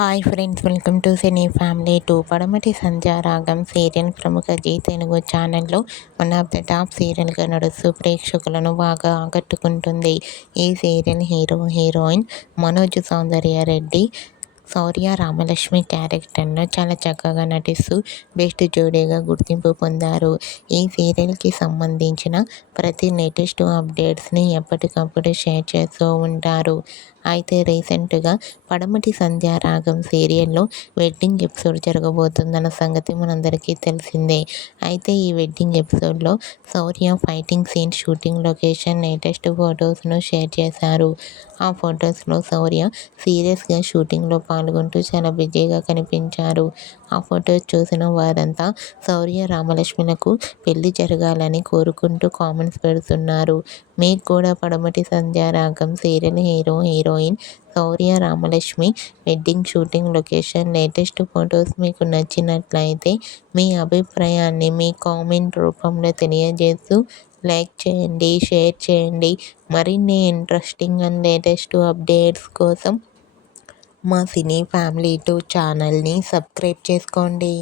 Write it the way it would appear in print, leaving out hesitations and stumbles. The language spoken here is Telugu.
Hi friends, welcome to cine family 2. పడమటి సంధ్యారాగం సీరియల్ ప్రముఖ జీ తెలుగు ఛానల్లో వన్ ఆఫ్ ద టాప్ సీరియల్గా నడుస్తూ ప్రేక్షకులను బాగా ఆకట్టుకుంటుంది. ఈ సీరియల్ హీరోయిన్ మనోజ్ సౌందర్య రెడ్డి శౌర్య రామలక్ష్మి క్యారెక్టర్ను చాలా చక్కగా నటిస్తూ బెస్ట్ జోడీగా గుర్తింపు పొందారు. ఈ సీరియల్కి సంబంధించిన ప్రతి లేటెస్ట్ అప్డేట్స్ని ఎప్పటికప్పుడు షేర్ చేస్తూ ఉంటారు. అయితే రీసెంట్గా పడమటి సంధ్యారాగం సీరియల్లో వెడ్డింగ్ ఎపిసోడ్ జరగబోతుందన్న సంగతి మనందరికీ తెలిసిందే. అయితే ఈ వెడ్డింగ్ ఎపిసోడ్లో Shaurya fighting scene shooting location latest ఫొటోస్ను షేర్ చేశారు. ఆ ఫొటోస్లో శౌర్య సీరియస్గా షూటింగ్లో పాల్గొంటూ చాలా బిజీగా కనిపించారు. ఆ ఫొటోస్ చూసిన వారంతా శౌర్య రామలక్ష్మిలకు పెళ్లి జరగాలని కోరుకుంటూ కామెంట్స్ పెడుతున్నారు. మీకు కూడా Padamati Sandhyaragam serial heroine Shourya Ramalakshmi wedding shooting location latest photos మీకు నచ్చినట్లయితే మీ అభిప్రాయాన్ని మీ కామెంట్ రూపంలో తెలియజేస్తూ లైక్ చేయండి, షేర్ చేయండి. మరిన్ని ఇంట్రెస్టింగ్ అండ్ లేటెస్ట్ అప్డేట్స్ కోసం మా సినీ ఫ్యామిలీ 2 ఛానల్ని సబ్స్క్రైబ్ చేసుకోండి.